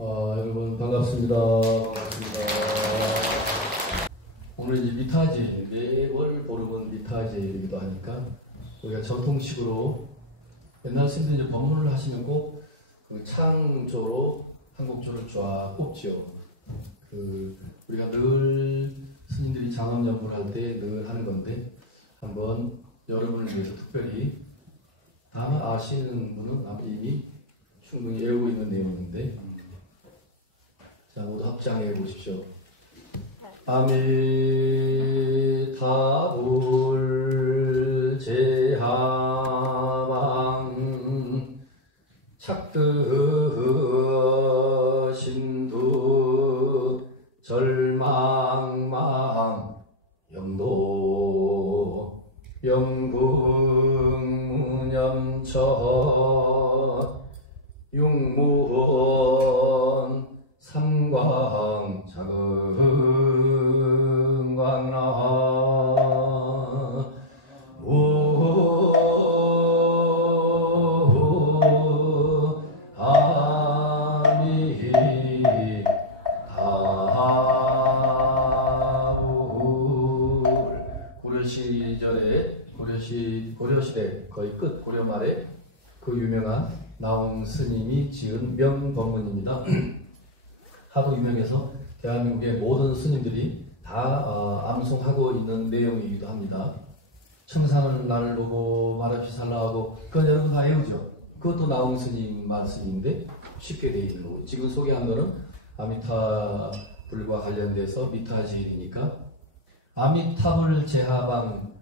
여러분 반갑습니다. 반갑습니다. 오늘 이제 미타제, 매월 보름은 미타제이기도 하니까 우리가 전통식으로 옛날 스님들이 이제 법문을 하시면 꼭 그 창조로 한곡조를 쫙 뽑죠. 우리가 늘 스님들이 장엄연구를 할 때 늘 하는 건데 한번 여러분을 위해서 특별히 다만 아시는 분은 아마 이미 충분히 외우고 있는 내용인데, 자, 모두 합장해 보십시오. 아미타불 제하방 착드 신두 절망망 영도 영궁무념처 육무원 삼광 자금광나 고려시대 거의 끝 고려 말에 그 유명한 나홍 스님이 지은 명법문입니다. 하도 유명해서 대한민국의 모든 스님들이 다 암송하고 있는 내용이기도 합니다. 청산은 나를 보고 말없이 살라하고, 그건 여러분 다 외우죠. 그것도 나홍 스님 말씀인데 쉽게 되어 있는 거고, 지금 소개한 거는 아미타불과 관련돼서 미타지일이니까 아미타불 제하방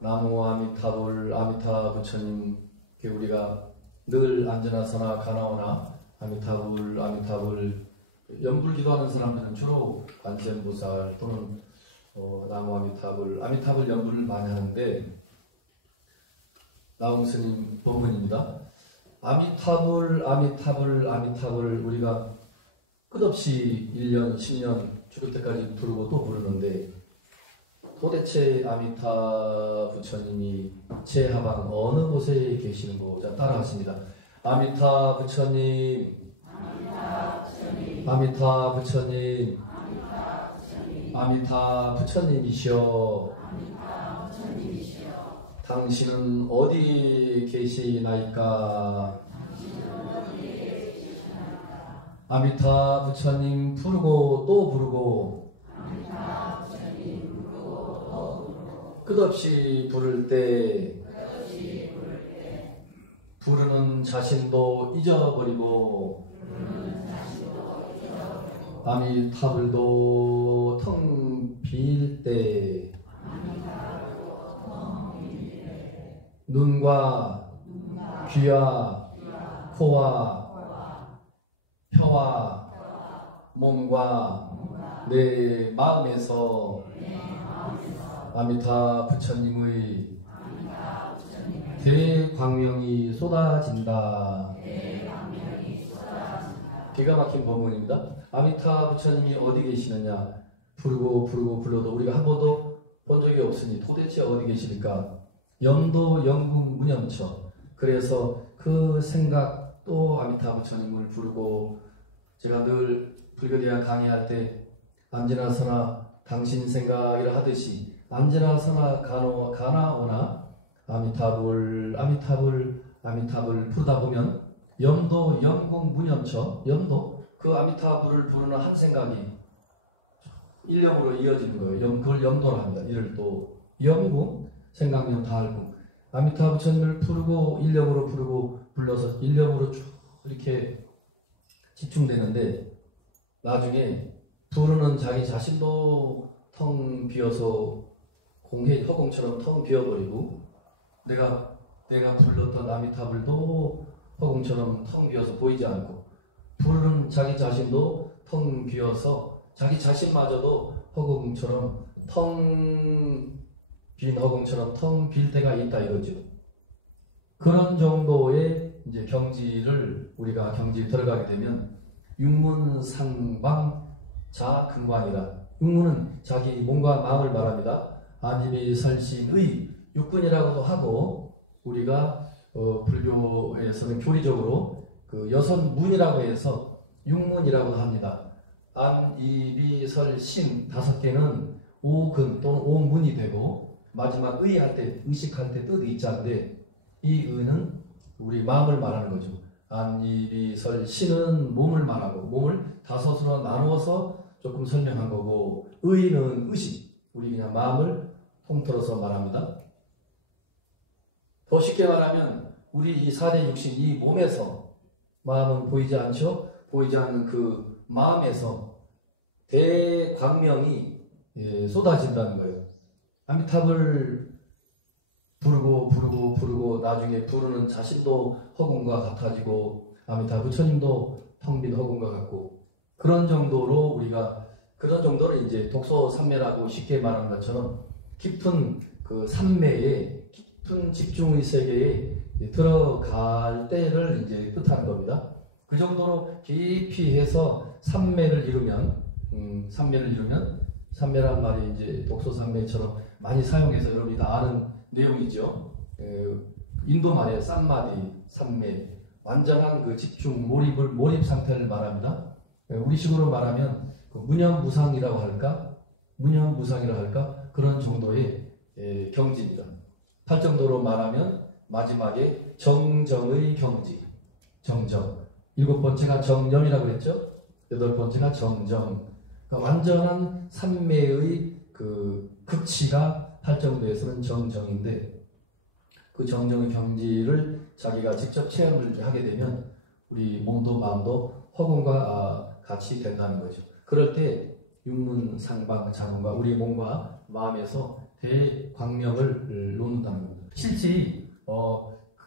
나무 아미타불 아미타 부처님, 우리가 늘 앉아나서나 가나오나 아미타불 연불 기도하는 사람들은 주로 관세음보살 또는 나무 아미타불 연불을 많이 하는데, 나홍 스님 법문입니다. 아미타불 우리가 끝없이 1년 10년 죽을 때까지 부르고 또 부르는데, 도대체 아미타 부처님이 제하방 어느 곳에 계시는고? 자, 따라하십니다. 아미타 부처님, 아미타 부처님, 아미타 부처님이시여, 당신은 어디 계시나이까? 아미타 부처님 부르고 또 부르고 끝없이 부를 때 부르는 자신도 잊어버리고 아미타불도 텅 빌 때 눈과 귀와 코와 혀와 몸과 내 마음에서 아미타 부처님의 대광명이 쏟아진다. 기가 막힌 법문입니다. 아미타 부처님이 어디 계시느냐? 부르고 불러도 우리가 한 번도 본 적이 없으니 도대체 어디 계실까? 영도 영궁 무념처. 그래서 그 생각, 또 아미타 부처님을 부르고, 제가 늘 불교대학 강의할 때 앉으나서나 당신 생각이라 하듯이 앉으나서나 가나오나 아미타불 부르다 보면 염도 영궁 무념처, 염도 그 아미타불을 부르는 한 생각이 일념으로 이어지는 거예요. 그걸 염도로 합니다. 이를 또 영궁, 생각력 다알궁. 아미타 부처님을 부르고 일념으로 부르고 불러서 일념으로 쭉 이렇게 집중되는데, 나중에 부르는 자기 자신도 텅 비어서 허공처럼 텅 비어버리고, 내가 불렀던 아미타불도 허공처럼 텅 비어서 보이지 않고, 부르는 자기 자신도 텅 비어서 자기 자신마저도 허공처럼 빈 허공처럼 텅 빌 때가 있다 이거죠. 그런 정도의 이제 우리가 경지에 들어가게 되면 육문상방 자금관이라, 육문은 자기 몸과 마음을 말합니다. 아님이 설신의 육군이라고도 하고, 우리가 불교에서는 교리적으로 그 여선문이라고 해서 육문이라고 합니다. 안, 이, 리, 설, 신 5개는 오근 또는 오문이 되고 마지막 의 할 때, 의식할 때 뜻이 있자인데 이 의는 우리 마음을 말하는 거죠. 안, 이, 리, 설, 신은 몸을 말하고 몸을 5으로 나누어서 조금 설명한 거고 의는 의식, 우리 그냥 마음을 통틀어서 말합니다. 더 쉽게 말하면 우리 이 4대 육신 이 몸에서 마음은 보이지 않죠? 보이지 않는 그 마음에서 대광명이 쏟아진다는 거예요. 아미탑을 부르고 나중에 부르는 자신도 허공과 같아지고 아미타 부처님도 텅 빈 허공과 같고 그런 정도로 우리가 그런 정도를 이제 독소 삼매라고 쉽게 말하는 것처럼 깊은 그 삼매에 깊은 집중의 세계에 들어갈 때를 이제 뜻하는 겁니다. 그 정도로 깊이 해서 삼매를 이루면 삼매란 말이 이제 독소삼매처럼 많이 사용해서 여러분이 다 아는 내용이죠. 인도 말의 쌈마디, 삼매, 완전한 그 집중, 몰입 상태를 말합니다. 우리식으로 말하면 그 무념무상이라고 할까? 그런 정도의 경지입니다. 팔정도로 말하면 마지막에 정정의 경지, 정정. 7번째가 정념이라고 했죠? 8번째가 정정. 그러니까 완전한 삼매의 그 극치가 팔정도에서는 정정인데 그 정정의 경지를 자기가 직접 체험을 하게 되면 우리 몸도 마음도 허공과 같이 된다는 거죠. 그럴 때 육문, 상방, 자문과 우리 몸과 마음에서 대광명을 놓는다는 겁니다. 실제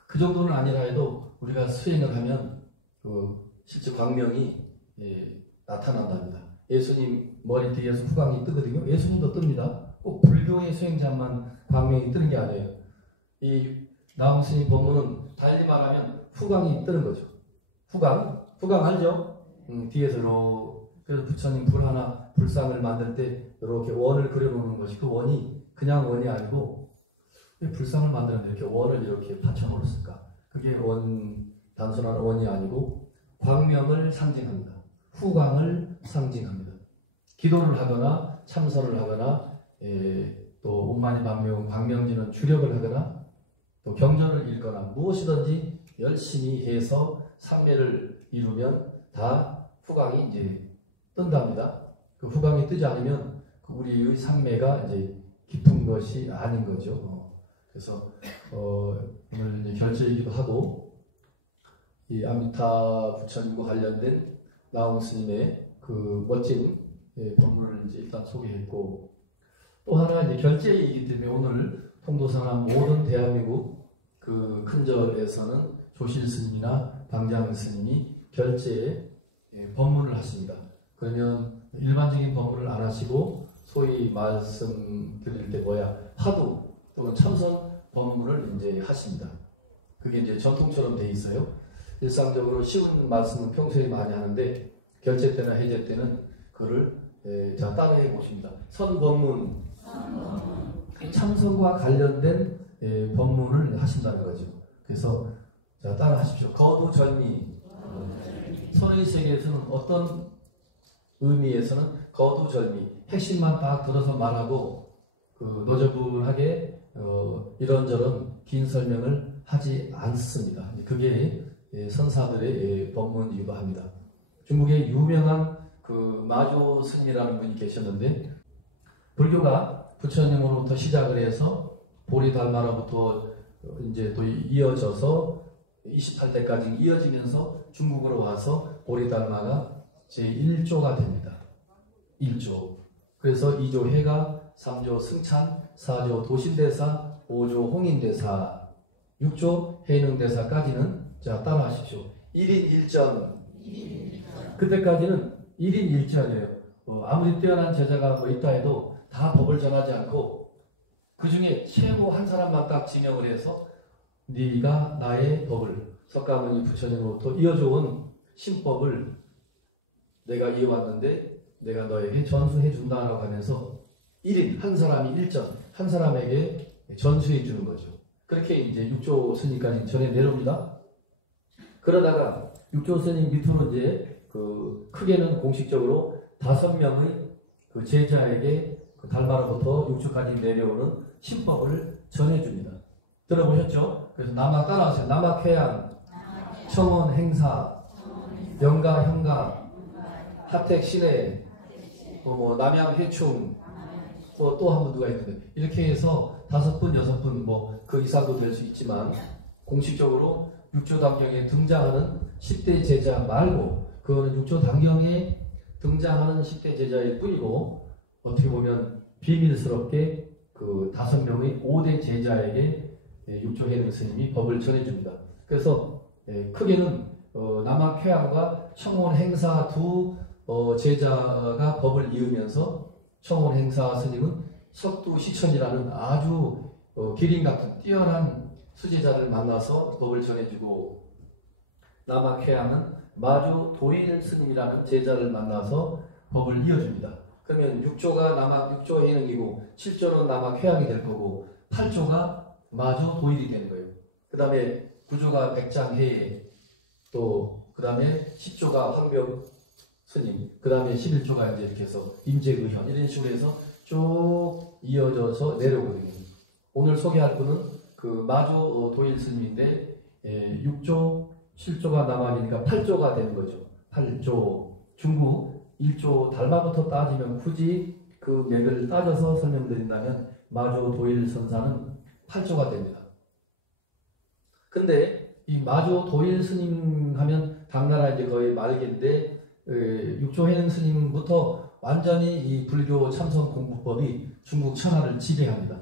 그 정도는 아니라 해도 우리가 수행을 하면 실제 광명이 나타난답니다. 예수님 머리띠에서 후광이 뜨거든요. 예수님도 뜹니다. 꼭 불교의 수행자만 광명이 뜨는 게 아니에요. 이 나홍 스님 법문은 달리 말하면 후광이 뜨는 거죠. 후광 알죠? 뒤에서 그래서 부처님 불상을 만들 때 이렇게 원을 그려놓는 것이 그 원이 그냥 원이 아니고 왜 불상을 만드는데 이렇게 원을 이렇게 받쳐놓았을까? 그게 단순한 원이 아니고 광명을 상징합니다. 후광을 상징합니다. 기도를 하거나 참선을 하거나 또 옴마니 광명지는 주력을 하거나 또 경전을 읽거나 무엇이든지 열심히 해서 삼매를 이루면 다 후광이 이제 뜬답니다. 그 후광이 뜨지 않으면 우리의 삼매가 이제 깊은 것이 아닌 거죠. 그래서 오늘 이제 결제이기도 하고 이 아미타 부처님과 관련된 나홍 스님의 그 멋진 법문을 이제 일단 소개했고 또 하나 이제 결제이기 때문에 오늘 통도사나 모든 대한민국 그 큰절에서는 조실 스님이나 방장 스님이 결제에 법문을 하십니다. 그러면 일반적인 법문을 안 하시고 소위 말씀드릴 때 화두 또는 참선 법문을 이제 하십니다. 그게 이제 전통처럼 돼 있어요. 일상적으로 쉬운 말씀은 평소에 많이 하는데 결제 때나 해제 때는 그를 자 따라해 보십니다. 선법문, 참선과 관련된 법문을 하신다는 거죠. 그래서 자 따라 하십시오. 거두절미. 선의 세계에서는 어떤 의미에서는 거두절미 핵심만 딱 들어서 말하고 너저분하게 이런저런 긴 설명을 하지 않습니다. 그게 선사들의 법문이기도 합니다. 중국에 유명한 그 마조 스님이라는 분이 계셨는데 불교가 부처님으로부터 시작을 해서 보리달마로부터 이제 또 이어져서 28대까지 이어지면서 중국으로 와서 보리달마가 제1조가 됩니다. 1조. 그래서 2조 해가, 3조 승찬, 4조 도신대사, 5조 홍인대사, 6조 해능대사까지는 자 따라 하십시오. 1인 1전. 그때까지는 1인 1전이에요. 아무리 뛰어난 제자가 있다 해도 다 법을 전하지 않고 그 중에 최고 한 사람만 딱 지명을 해서 네가 나의 법을 석가모니 부처님으로부터 이어져온 신법을 내가 이어왔는데 내가 너에게 전수해 준다라고 하면서 1인 한 사람이 1전 한 사람에게 전수해 주는 거죠. 그렇게 이제 6조 스님까지 전해 내려옵니다. 그러다가 6조 스님 밑으로 이제 그 크게는 공식적으로 5명의 그 제자에게 그 달마로부터 육주까지 내려오는 신법을 전해줍니다. 들어보셨죠? 그래서 남학 따라하세요. 남학회양, 청원 행사, 영가 현가, 하택 신해, 남양 해충, 또 한 분 누가 있는데 이렇게 해서 5분, 6분 그 이상도 될 수 있지만 공식적으로 육조단경에 등장하는 10대 제자 말고 그거는 육조단경에 등장하는 10대 제자일 뿐이고 어떻게 보면 비밀스럽게 그 5명의 5대 제자에게 육조해능 스님이 법을 전해줍니다. 그래서 크게는 남학회양과 청원 행사 두 제자가 법을 이으면서 청원 행사 스님은 석두 시천이라는 아주 기린 같은 뛰어난 수제자를 만나서 법을 전해주고 남학회양은 마주 도일 스님이라는 제자를 만나서 법을 이어줍니다. 그러면 6조가 육조해능이고 7조는 남학회양이 될 거고 8조가 마주 도일이 되는 거예요. 그 다음에 9조가 백장해에 또 그 다음에 10조가 황병 스님, 그 다음에 11조가 이제 이렇게 해서 임재의현 이런 식으로 해서 쭉 이어져서 내려오거든요. 오늘 소개할 분은 그 마주 도일 스님인데 6조, 7조가 남아니니까 8조가 되는 거죠. 8조 중국 1조 달마부터 따지면 굳이 그 맥을 따져서 설명드린다면 마주 도일 선사는 8조가 됩니다. 근데 이 마주 도일 스님 하면 당나라 이제 거의 말기인데 육조해능 스님부터 완전히 이 불교 참선 공부법이 중국 천하를 지배합니다.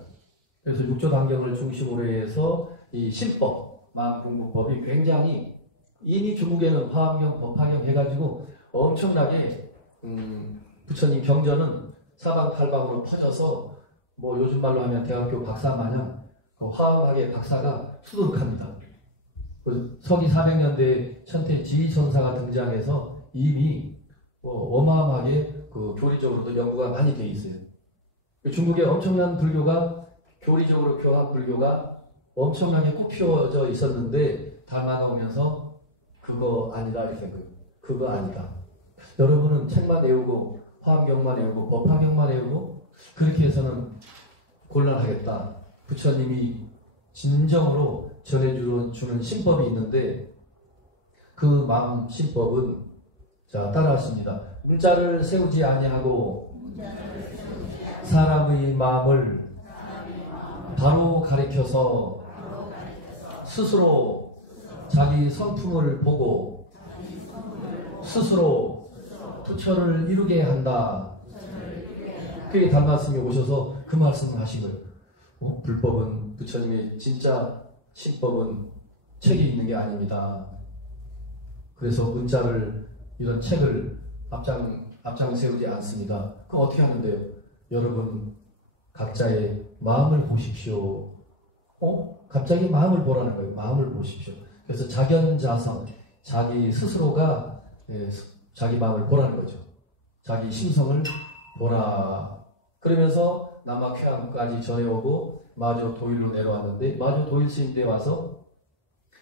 그래서 육조단경을 중심으로 해서 이 신법, 마음공부법이 굉장히 이미 중국에는 화엄경, 법화경 해가지고 엄청나게 부처님 경전은 사방팔방으로 퍼져서 요즘 말로 하면 대학교 박사 마냥 화엄하게 박사가 수두룩합니다. 서기 400년대에 천태 지휘천사가 등장해서 이미 어마어마하게 그 교리적으로도 연구가 많이 돼 있어요. 중국의 엄청난 불교가 교리적으로 교합 불교가 엄청나게 꽃피워져 있었는데 달마가 오면서 그거 아니다 이렇게 그거 아니다. 여러분은 책만 외우고 화엄경만 외우고 법화경만 외우고 그렇게 해서는 곤란하겠다. 부처님이 진정으로 전해주는 신법이 있는데 그 마음 신법은 자 따라하십니다. 문자를 세우지 아니하고 사람의 마음을 바로 가리켜서 스스로 자기 성품을 보고 스스로 투처를 이루게 한다. 그게 달마스님이 오셔서 그 말씀을 하신 거예요. 불법은 부처님의 진짜 신법은 책이 있는 게 아닙니다. 그래서 문자를 이런 책을 앞장 세우지 않습니다. 그럼 어떻게 하는데요? 여러분 각자의 마음을 보십시오. 갑자기 마음을 보라는 거예요. 마음을 보십시오. 그래서 자견자성, 자기 스스로가 자기 마음을 보라는 거죠. 자기 심성을 보라. 그러면서 남학회양까지 전해오고 마주 도일로 내려왔는데 마주 도일 스님대 와서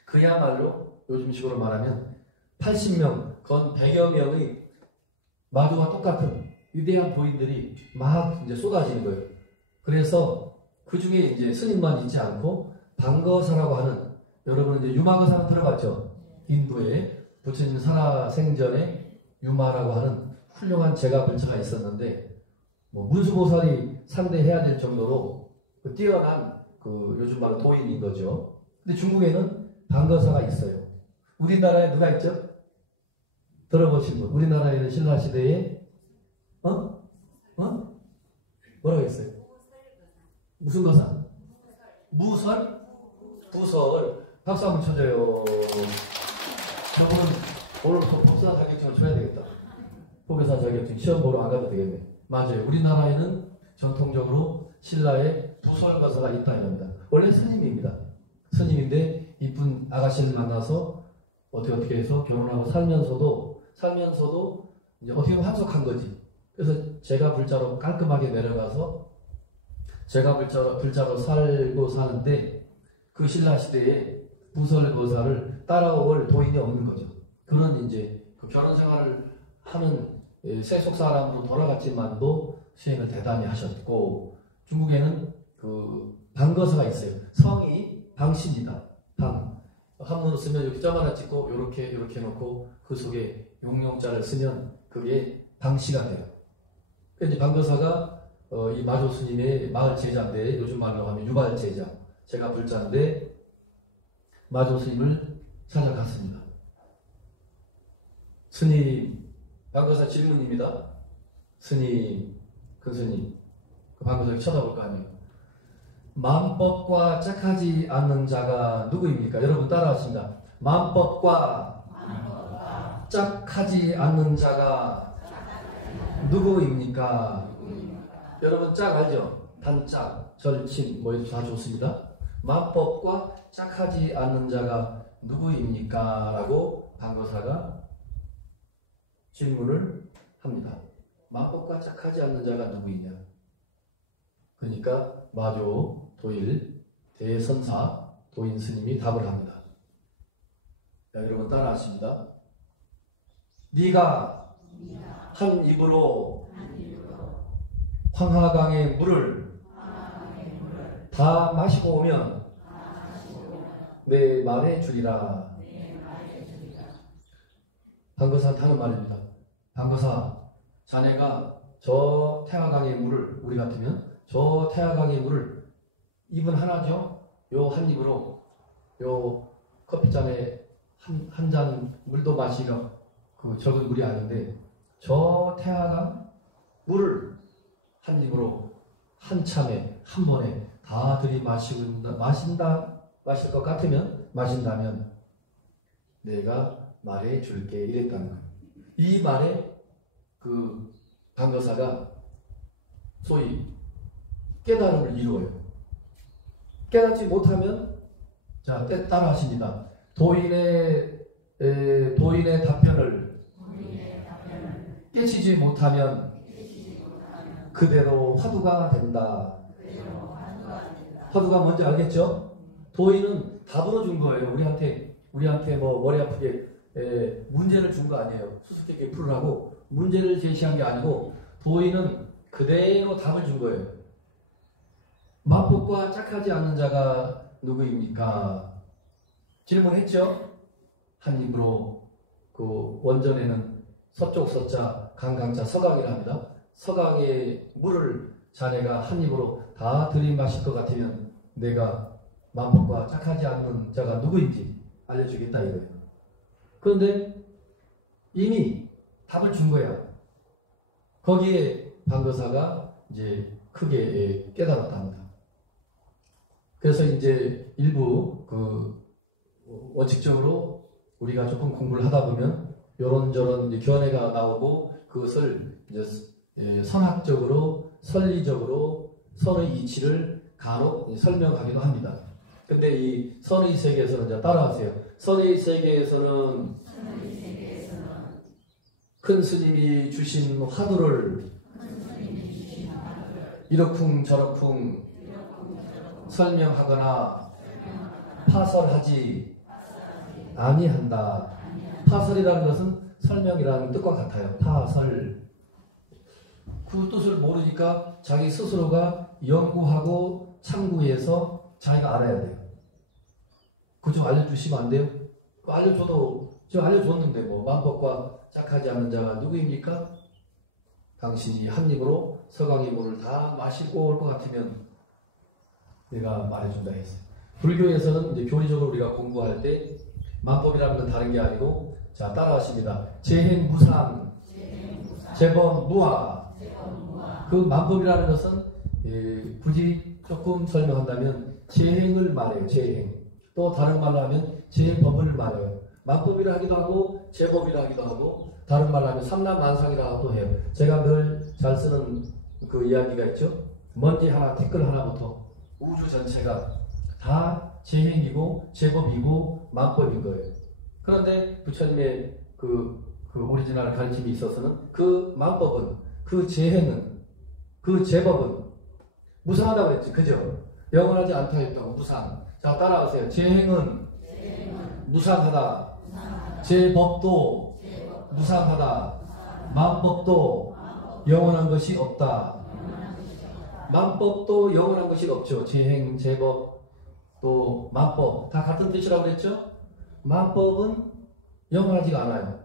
그야말로 요즘식으로 말하면 80명, 건 100여 명의 마주와 똑같은 위대한 도인들이 막 이제 쏟아지는 거예요. 그래서 그 중에 이제 스님만 있지 않고 방거사라고 하는 여러분 이제 유마거사는 들어봤죠? 인도에 부처님 살아생전에 유마라고 하는 훌륭한 제가불처가 있었는데 문수보살이 상대해야 될 정도로 뛰어난 요즘 말로 도인인 거죠. 근데 중국에는 방거사가 있어요. 우리나라에 누가 있죠? 들어보신 분. 우리나라에는 신라시대에 뭐라고 했어요? 무슨 거사? 무설? 부설. 박수 한번 쳐줘요. 저분은 오늘 법사 자격증을 줘야 되겠다. 법교사 자격증 시험 보러 안 가도 되겠네. 맞아요. 우리나라에는 전통적으로 신라에 부설거사가 있다 이럽니다. 원래 스님입니다. 스님인데 이쁜 아가씨를 만나서 어떻게 해서 결혼하고 살면서도 이제 어떻게 보면 환속한 거지. 그래서 제가 불자로 깔끔하게 내려가서 제가 불자로 살고 사는데 그 신라 시대에 부설거사를 따라올 도인이 없는 거죠. 그런 이제 그 결혼 생활을 하는 세속 사람으로 돌아갔지만도 수행을 대단히 하셨고, 중국에는 그 방거사가 있어요. 성이 방씨입니다. 방. 한문으로 쓰면 이렇게 점 하나 찍고 이렇게 해놓고 그 속에 용용자를 쓰면 그게 방씨가 돼요. 그래서 방거사가 이 마조 스님의 마을 제자인데, 요즘 말로 하면 유발 제자, 제가 불자인데 마조 스님을 찾아갔습니다. 스님, 방거사 질문입니다. 스님, 그 스님, 그 방거사 쳐다볼 거 아니에요. 만법과 짝하지 않는 자가 누구입니까? 여러분 따라하십니다. 만법과 짝하지 않는 자가 누구입니까? 여러분 짝 알죠? 단짝, 절친, 뭐 이런 다 좋습니다. 만법과 짝하지 않는 자가 누구입니까? 라고 방거사가 질문을 합니다. 만법과 짝하지 않는 자가 누구이냐? 그러니까 마조 도일 대선사 도인 스님이 답을 합니다. 자, 여러분 따라하십니다. 네가 한 입으로 황하강의 물을 다 마시고 오면 내 말해 주리라. 방거사한테 하는 말입니다. 방거사, 자네가 저 태화강의 물을, 우리 같으면 저 태화강의 물을 입은 하나죠? 요 한 입으로 요 커피잔에 한 잔 물도 마시려 그 적은 물이 아닌데, 저 태화강 물을 한 입으로 한 참에 한 번에 다 들이마실 것 같으면, 마신다면 내가 말해 줄게, 이랬다는 거예요. 이 말에 그 방거사가 소위 깨달음을 이루어요. 깨닫지 못하면, 자, 따라 하십니다. 도인의 답변을 깨치지 못하면 그대로 화두가 된다. 화두가 뭔지 알겠죠? 도인은 답을 준 거예요. 우리한테 뭐 머리 아프게 문제를 준 거 아니에요. 수수께끼 풀으라고 문제를 제시한 게 아니고, 도인은 그대로 답을 준 거예요. 만법과 짝하지 않는 자가 누구입니까? 질문했죠? 한 입으로, 그 원전에는 서쪽 서자, 강강자, 서강이랍니다. 서강의 물을 자네가 한 입으로 다 들이마실 것 같으면 내가 만법과 짝하지 않는 자가 누구인지 알려주겠다 이거예요. 그런데 이미 답을 준 거야. 거기에 방거사가 이제 크게 깨달았답니다. 그래서 이제 일부 원칙적으로 우리가 조금 공부를 하다 보면 요런저런 이제 견해가 나오고, 그것을 이제 선학적으로, 선리적으로 선의 이치를 간혹 설명하기도 합니다. 근데 이 선의 세계에서는, 이제 따라하세요. 선의 세계에서는 큰 스님이 주신 화두를 이러쿵저러쿵 설명하거나 파설하지 아니한다. 파설이라는 것은 설명이라는 뜻과 같아요. 파설. 그 뜻을 모르니까 자기 스스로가 연구하고 참고해서 자기가 알아야 돼요. 그거 좀 알려주시면 안 돼요? 알려줘도, 저 알려줬는데 뭐 만법과 짝하지 않는 자가 누구입니까? 당신이 한 입으로 서강의 물을 다 마시고 올 것 같으면 내가 말해준다 했어요. 불교에서는 이제 교리적으로 우리가 공부할 때 만법이라는 건 다른 게 아니고, 자, 따라하십니다. 재행무상, 재범무화. 그 만법이라는 것은 굳이 조금 설명한다면 재행을 말해요. 재행. 또 다른 말로 하면 재법을 말해요. 만법이라 하기도 하고 재법이라 하기도 하고, 다른 말로 하면 삼라만상이라고 해요. 제가 늘 잘 쓰는 그 이야기가 있죠. 먼지 하나, 티끌 하나부터 우주 전체가 다 재행이고 재법이고 만법인 거예요. 그런데 부처님의 그 오리지널 가르침이 있어서는 그 만법은, 그 재행은, 그 재법은 무상하다고 했지. 그죠? 영원하지 않다 했다고. 무상. 자, 따라하세요. 재행은 무상하다. 재법도 무상하다. 만법도 영원한 것이 없다. 만법도 영원한 것이 없죠. 제행, 제법, 또 만법 다 같은 뜻이라고 그랬죠? 만법은 영원하지가 않아요.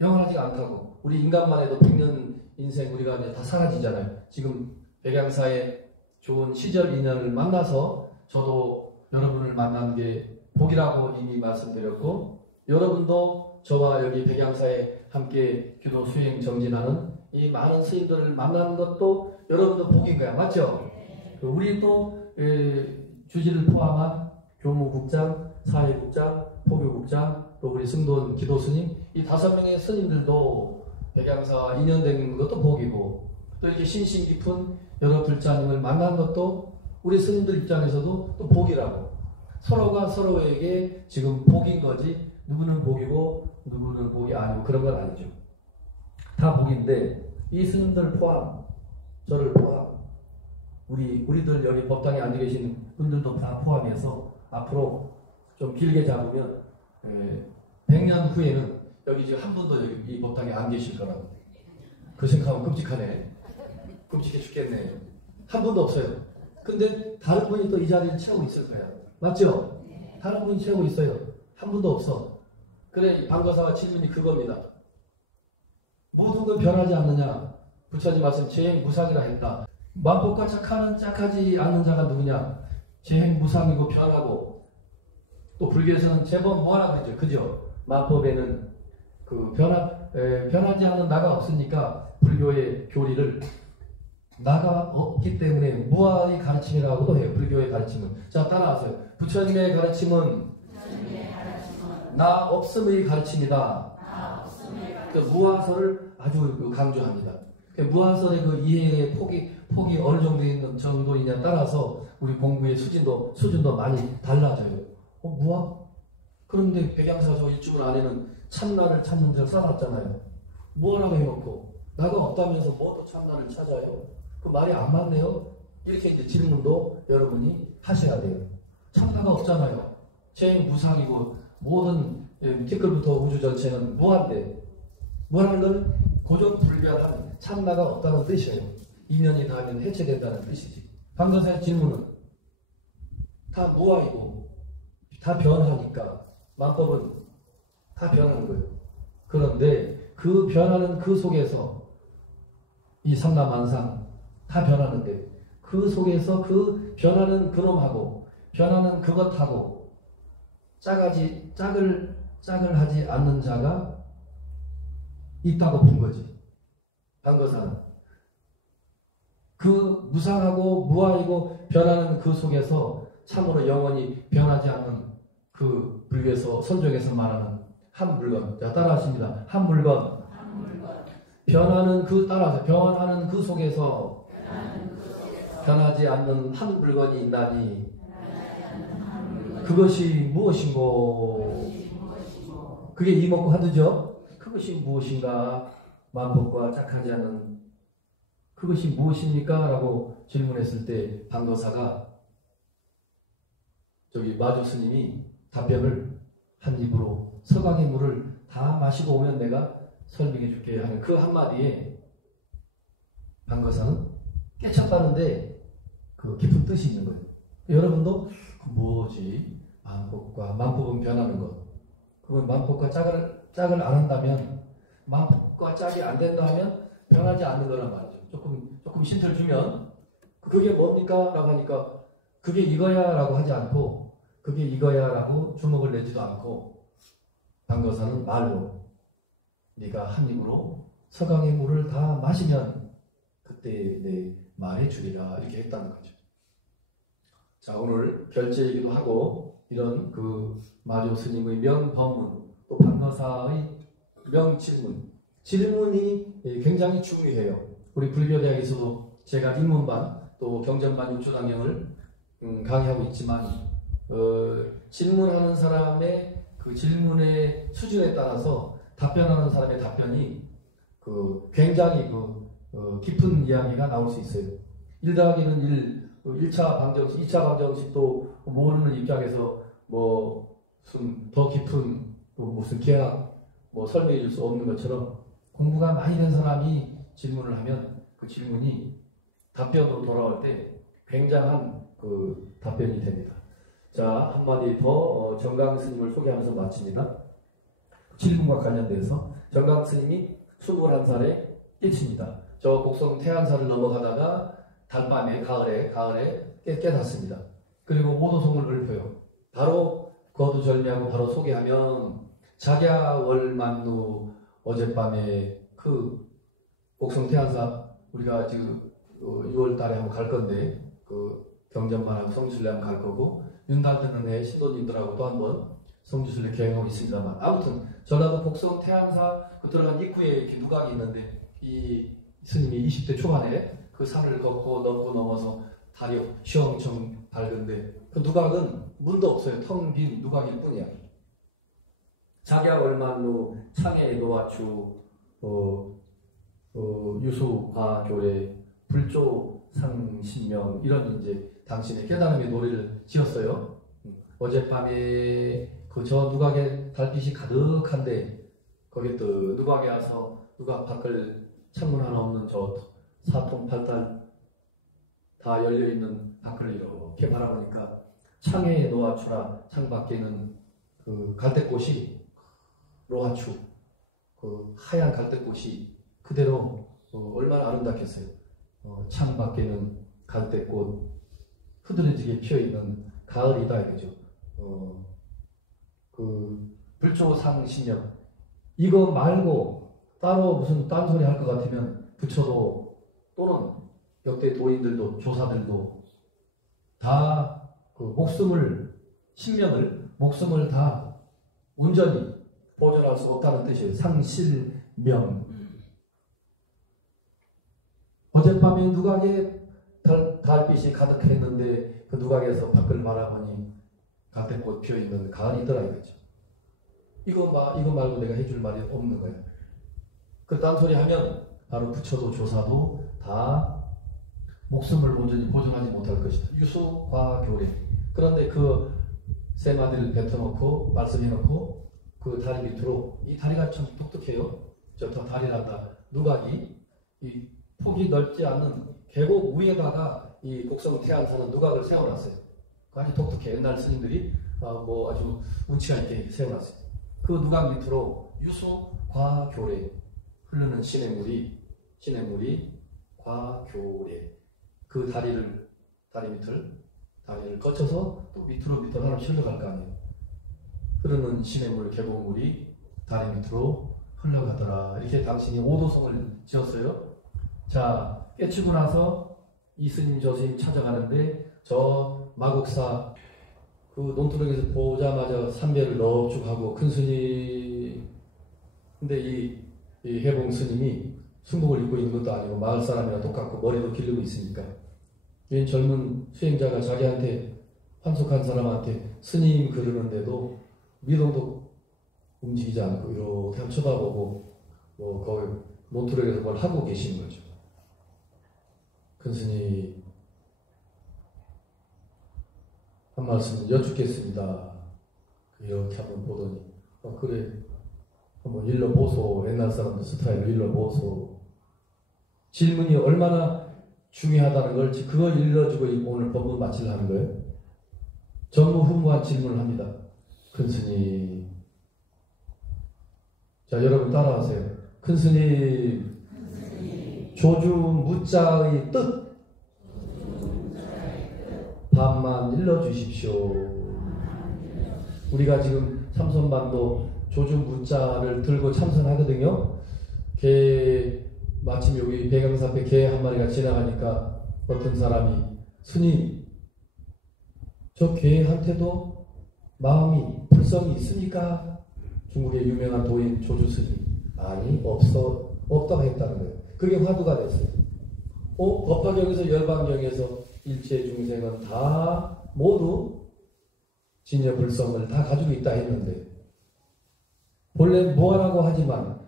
영원하지가 않다고. 우리 인간만 해도 100년 인생 우리가 이제 다 사라지잖아요. 지금 백양사의 좋은 시절 인연을 만나서 저도 여러분을 만난 게 복이라고 이미 말씀드렸고, 여러분도 저와 여기 백양사에 함께 기도 수행 정진하는 이 많은 스님들을 만나는 것도 여러분도 복인 거야. 맞죠? 우리 또 주지를 포함한 교무국장, 사회국장, 포교국장, 또 우리 승돈 기도스님, 이 5명의 스님들도 백양사와 인연된 것도 복이고, 또 이렇게 신심 깊은 여러 불자님을 만난 것도 우리 스님들 입장에서도 또 복이라고. 서로가 서로에게 지금 복인 거지, 누구는 복이고 누구는 복이 아니고 그런 건 아니죠. 다 복인데, 이 스님들 포함, 저를 포함, 우리들 여기 법당에 앉아 계신 분들도 다 포함해서 앞으로 좀 길게 잡으면 100년 후에는 여기 지금 한 분도 여기 이 법당에 안 계실 거라고. 그 생각하면 끔찍하네. 끔찍해 죽겠네. 한 분도 없어요. 근데 다른 분이 또 이 자리를 채우고 있을 거야. 맞죠? 다른 분이 채우고 있어요. 한 분도 없어. 그래, 방거사와 질문이 그겁니다. 모든 걸 변하지 않느냐? 부처님 말씀 제행 무상이라 했다. 만법과 짝하지 않는 자가 누구냐? 제행 무상이고 변하고, 또 불교에서는 제법 무하라 그러죠. 그죠? 만법에는 그 변하지 않는 나가 없으니까 불교의 교리를 나가 없기 때문에 무아의 가르침이라고도 해요. 불교의 가르침은. 자, 따라하세요. 부처님의 가르침은 나 없음의 가르침이다. 그 무아설을 아주 강조합니다. 그 무아설의 그 이해의 폭이 어느 정도이냐 따라서 우리 공부의 수준도 많이 달라져요. 무아? 그런데 백양사 저 일주일 안에는 참나를 찾는 줄 살았잖아요. 무아라고 해놓고 나가 없다면서 뭐 또 참나를 찾아요? 그 말이 안 맞네요. 이렇게 이제 질문도 여러분이 하셔야 돼요. 참나가 없잖아요. 제행 무상이고 모든 티끌부터 우주 전체는 무한데, 무한한 건 고정불변한 참나가 없다는 뜻이에요. 이면이 닿으면 해체된다는 뜻이지. 방금의 질문은 다 무아이고 다 변하니까 만법은 다 변하는 거예요. 그런데 그 변하는 그 속에서 이 삼라만상 다 변하는데, 그 속에서 그 변하는 그놈하고 변하는 그것하고 짝을 하지 않는 자가 있다고 본 거지. 방거사는 그 무상하고 무아이고 변하는 그 속에서 참으로 영원히 변하지 않는 그 불교에서 선종에서 말하는 한 물건. 자, 따라하십니다. 한 물건. 변하는 그 속에서 변하지 않는 한 물건이 있나니 그것이 무엇인고? 그게 이목구 하드죠? 그것이 무엇인가? 만법과 짝하지 않는 그것이 무엇입니까? 라고 질문했을 때 방거사가 저기 마주 스님이 답변을 한 입으로 서강의 물을 다 마시고 오면 내가 설명해 줄게 하는 그 한마디에 방거사는 깨쳤다는데 그 깊은 뜻이 있는 거예요. 여러분도 뭐지? 만법은 변하는 것. 그건 만법과 짝을 안 한다면, 만법과 짝이 안 된다면 변하지 않는 거란 말이죠. 조금 힌트를 주면 그게 뭡니까? 라고 하니까 그게 이거야 라고 하지 않고, 그게 이거야 라고 주목을 내지도 않고, 방거사는 말로 네가 한 입으로 서강의 물을 다 마시면 그때 내 말해 주리라 이렇게 했다는 거죠. 자, 오늘 결제이기도 하고 이런 그 마조 스님의 명법문, 또 방거사의 명질문, 질문이 굉장히 중요해요. 우리 불교대학에서도 제가 인문반 또 경전반 육조당형을 강의하고 있지만 질문하는 사람의 그 질문의 수준에 따라서 답변하는 사람의 답변이 굉장히 깊은 이야기가 나올 수 있어요. 1 더하기는 1, 1차 방정식, 2차 방정식도 모르는 입장에서 무슨 더 깊은 무슨 계약 설명해 줄 수 없는 것처럼 공부가 많이 된 사람이 질문을 하면 그 질문이 답변으로 돌아올 때 굉장한 그 답변이 됩니다. 자, 한마디 더 정강 스님을 소개하면서 마칩니다. 질문과 관련돼서 정강 스님이 21살에 깨칩니다. 저 곡성 태안사를 넘어가다가 달밤에 가을에 깨닫습니다. 그리고 오도송을 읊어요. 바로 거두절미하고 바로 소개하면 작야월만루 어젯밤에 그 곡성 태안사 우리가 지금 6월 달에 한번 갈 건데 그 경전만 하고 성지순례 한번 갈 거고 윤달 되는 해 신도님들하고 또 한번 성지순례 계획하고 있습니다만 아무튼 전라도 곡성 태안사 그 들어간 입구에 이렇게 누각이 있는데 이 스님이 20대 초반에 그 산을 걷고 넘어서 다리 시험청 밝은데 그 누각은 문도 없어요. 텅 빈 누각일 뿐이야. 작야월만루 창에 노화추 유수과교례 불조상신명 이런 이제 당신의 깨달음의 노래를 지었어요. 어젯밤에 그 저 누각에 달빛이 가득한데 거기 또 누각에 와서 누각 밖을 창문 하나 없는 저 사통 팔달 다 열려있는 밖을 이렇게 바라보니까 창에 노화추라 창 밖에는 그 갈대꽃이 노화추 그 하얀 갈대꽃이 그대로 얼마나 아름답겠어요. 창 밖에는 갈대꽃 흐드러지게 피어있는 가을이다 이거죠. 그 불조상신명 이거 말고 따로 무슨 딴소리 할 것 같으면 부처도 또는 역대 도인들도 조사들도 다 그 목숨을 다 온전히 보존할 수 없다는 뜻이에요. 상실명. 어젯밤에 누각에 달빛이 가득했는데 그 누각에서 밖을 바라보니 갈대꽃 피어있는 가을이더라 이거죠. 이거 말고 내가 해줄 말이 없는 거예요. 그 딴소리 하면 바로 부처도 조사도 다 목숨을 온전히 보존하지 못할 것이다. 유수과교례. 그런데 그 세 마디를 뱉어놓고 말씀해놓고 그 다리 밑으로 이 다리가 참 독특해요. 저 다리란다. 누각이 이 폭이 넓지 않는 계곡 위에다가 이 곡성 태안사는 누각을 세워놨어요. 아주 독특해. 옛날 스님들이 아주 운치가 있게 세워놨어요. 그 누각 밑으로 유수과교례 흐르는 시냇물이 과교례 그 다리 밑을 거쳐서 또 밑으로 하나씩 흘러갈 거 아니에요. 흐르는 시냇물 계곡물이 다리 밑으로 흘러가더라. 이렇게 당신이 오도성을 지었어요. 자, 깨치고 나서 이 스님 저 스님 찾아가는데 저 마곡사 그 논두렁에서 보자마자 삼배를 넙죽하고 큰 스님 근데 이 해봉 스님이 순복을 입고 있는 것도 아니고 마을 사람이랑 똑같고 머리도 기르고 있으니까 이 젊은 수행자가 자기한테 환속한 사람한테 스님 그러는데도 미동도 움직이지 않고 이렇게 쳐다보고 거기 논두렁에서 뭘 하고 계신 거죠. 큰 스님 한 말씀 여쭙겠습니다. 이렇게 한번 보더니 그래 한번 일러보소. 옛날 사람들 스타일로 일러보소. 질문이 얼마나 중요하다는 걸 그걸 일러주고 오늘 법문 마치려는 거예요. 전무후무한 질문을 합니다. 큰 스님. 자, 여러분 따라하세요. 큰 스님. 조주 무자의 뜻 반만 일러주십시오. 우리가 지금 참선반도 조주 무자를 들고 참선하거든요. 마침 여기 배경사 앞에 개 한 마리가 지나가니까 어떤 사람이 스님 저 개한테도 마음이 불성이 있습니까? 중국의 유명한 도인 조주 스님 아니 없다고 했다는 거예요. 그게 화두가 됐어요. 법화경에서 열반경에서 일체 중생은 다 모두 진여 불성을 다 가지고 있다 했는데 본래 뭐하라고 하지만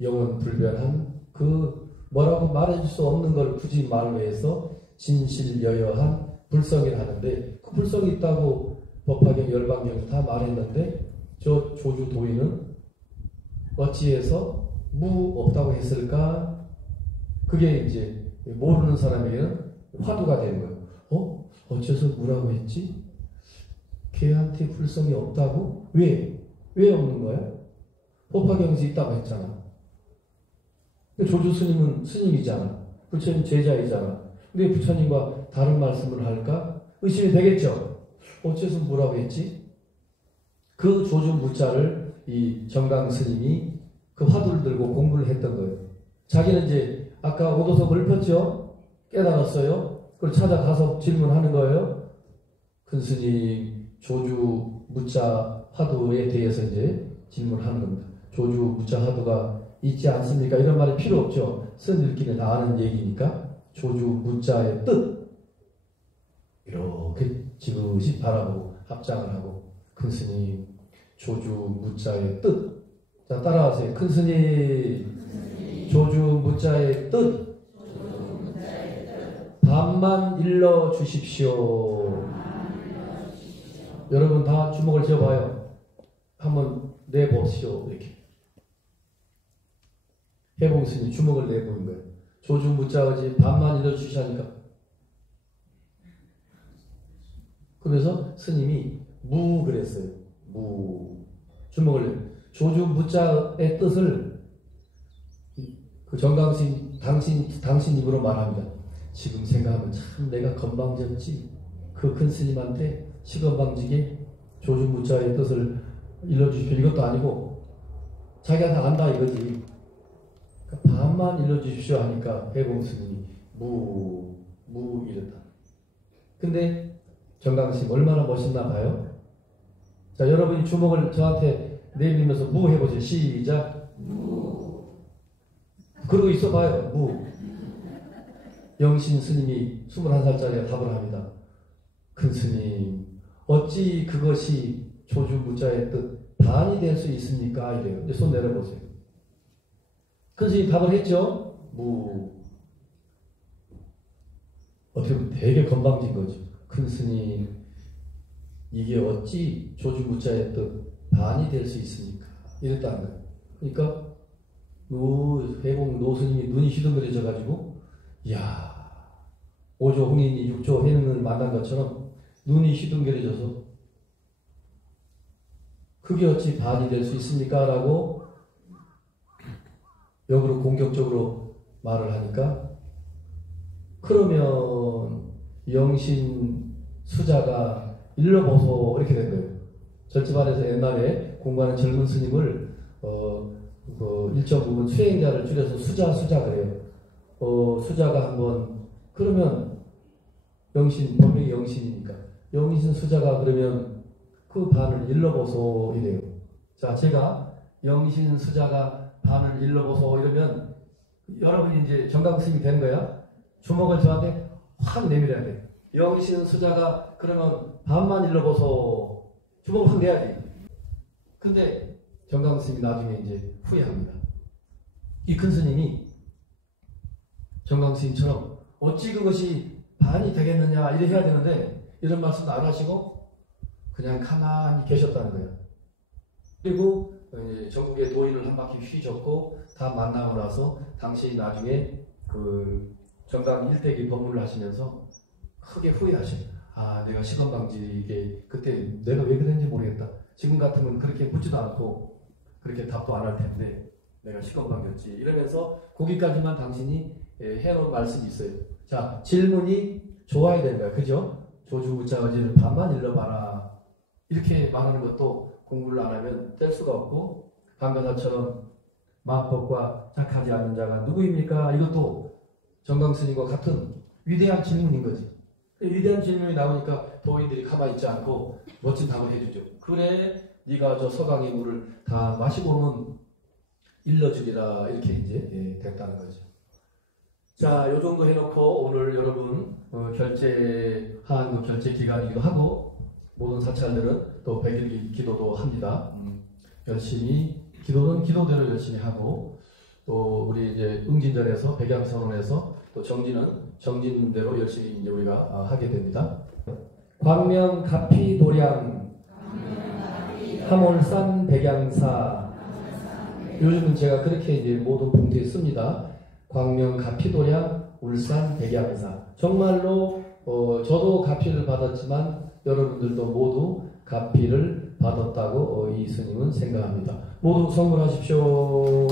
영원 불변한 그 뭐라고 말해줄 수 없는 걸 굳이 말로 해서 진실여여한 불성이라 하는데 그 불성이 있다고 법화경, 열반경 다 말했는데 저 조주 도인은 어찌해서 무 없다고 했을까? 그게 이제 모르는 사람에게는 화두가 되는 거예요. 어째서 무라고 했지? 걔한테 불성이 없다고? 왜? 왜 없는 거야? 법화경에서 있다고 했잖아. 조주 스님은 스님이잖아. 부처님 제자이잖아. 근데 부처님과 다른 말씀을 할까? 의심이 되겠죠? 어째서 뭐라고 했지? 그 조주 무자를 이 정강 스님이 그 화두를 들고 공부를 했던 거예요. 자기는 이제 아까 오도석을 폈죠? 깨달았어요? 그걸 찾아가서 질문하는 거예요. 큰 스님 조주 무자 화두에 대해서 이제 질문하는 겁니다. 조주 무자 화두가 있지 않습니까? 이런 말이 필요 없죠. 스님들끼리 다 아는 얘기니까. 조주 무자의 뜻 이렇게 지그시 바라보고 합장을 하고 큰 스님 조주 무자의 뜻. 자, 따라하세요. 큰 스님 조주 무자의 뜻 반만 일러 주십시오. 여러분 다 주먹을 쥐어봐요. 한번 내보시오. 이렇게 해봉 스님 주먹을 내보는 거예요. 조주 무자의 반만 일러 주시하니까. 그래서 스님이 무 그랬어요. 무 주먹을 조주 무자의 뜻을 그 정강신 당신 입으로 말합니다. 지금 생각하면 참 내가 건방졌지. 그 큰 스님한테 시건방지게 조주 무자의 뜻을 일러주십시오. 이것도 아니고 자기가 다 안다 이거지. 그러니까 반만 일러주십시오 하니까 해봉 스님이 무 이랬다. 근데 정강신 얼마나 멋있나 봐요. 자, 여러분이 주먹을 저한테 내밀면서 무 해보세요. 시작. 무. 그러고 있어 봐요. 무. 영신 스님이 21살짜리가 답을 합니다. 큰 스님, 어찌 그것이 조주 무자의 뜻 반이 될 수 있습니까? 이래요. 이제 손 내려보세요. 큰 스님이 답을 했죠. 무. 어떻게 보면 되게 건방진 거죠. 큰 스님, 이게 어찌 조주 무자의 뜻 반이 될 수 있습니까? 이랬다는 거예요. 그러니까 해봉 노스님이 눈이 휘둥그레져가지고 이야 오조 홍인이 육조 해능을 만난 것처럼 눈이 휘둥그레져서 그게 어찌 반이 될 수 있습니까? 라고 역으로 공격적으로 말을 하니까 그러면 영신 수자가 일러보소 이렇게 된 거예요. 절집안에서 옛날에 공부하는 젊은 스님을 일정 부분 수행자를 줄여서 수자 그래요. 수자가 한번 그러면 영신 법명이 영신이니까 영신 수자가 그러면 그 반을 일러보소 이래요. 자, 제가 영신 수자가 반을 일러보소 이러면 여러분이 이제 정강스님이 되는 거야. 주먹을 저한테 확 내밀어야 돼. 영신 수자가 그러면 반만 일러보소. 주먹을 확 내야지. 근데 정강스님이 나중에 이제 후회합니다. 이 큰 스님이 정강스님처럼 어찌 그것이 반이 되겠느냐 이래 해야 되는데 이런 말씀도 안 하시고 그냥 가만히 계셨다는 거예요. 그리고 이제 전국의 도인을 한 바퀴 휘젓고 다 만나고 나서 당시 나중에 그 정강 일대기 법문을 하시면서 크게 후회하셔요. 아, 내가 시건방지게 그때 내가 왜 그랬는지 모르겠다. 지금 같으면 그렇게 묻지도 않고 그렇게 답도 안 할 텐데 내가 시건방졌지. 이러면서 거기까지만 당신이 해놓은 말씀이 있어요. 자, 질문이 좋아야 되는 거야. 그죠? 조주무자어지는 반만 일러봐라. 이렇게 말하는 것도 공부를 안 하면 뗄 수가 없고 방가사처럼 마법과 착하지 않는 자가 누구입니까? 이것도 정강스님과 같은 위대한 질문인 거지. 위대한 질문이 나오니까 도인들이 가만히 있지 않고 멋진 답을 해주죠. 그래, 네가 저 서강의 물을 다 마시고는 일러주리라. 이렇게 이제 됐다는 거죠. 자, 요 정도 해놓고 오늘 여러분 결제한 그 결제 기간이기도 하고 모든 사찰들은 또 100일 기도도 합니다. 열심히 기도는 기도대로 열심히 하고 또 우리 이제 응진절에서 백양선언에서 또 정진은 정진대로 열심히 이제 우리가 하게 됩니다. 광명 가피 도량 함월산 백양사. 요즘은 제가 그렇게 이제 모든 봉투에 씁니다. 광명 가피도량 울산 백양사. 정말로 저도 가피를 받았지만 여러분들도 모두 가피를 받았다고 이 스님은 생각합니다. 모두 선물하십시오.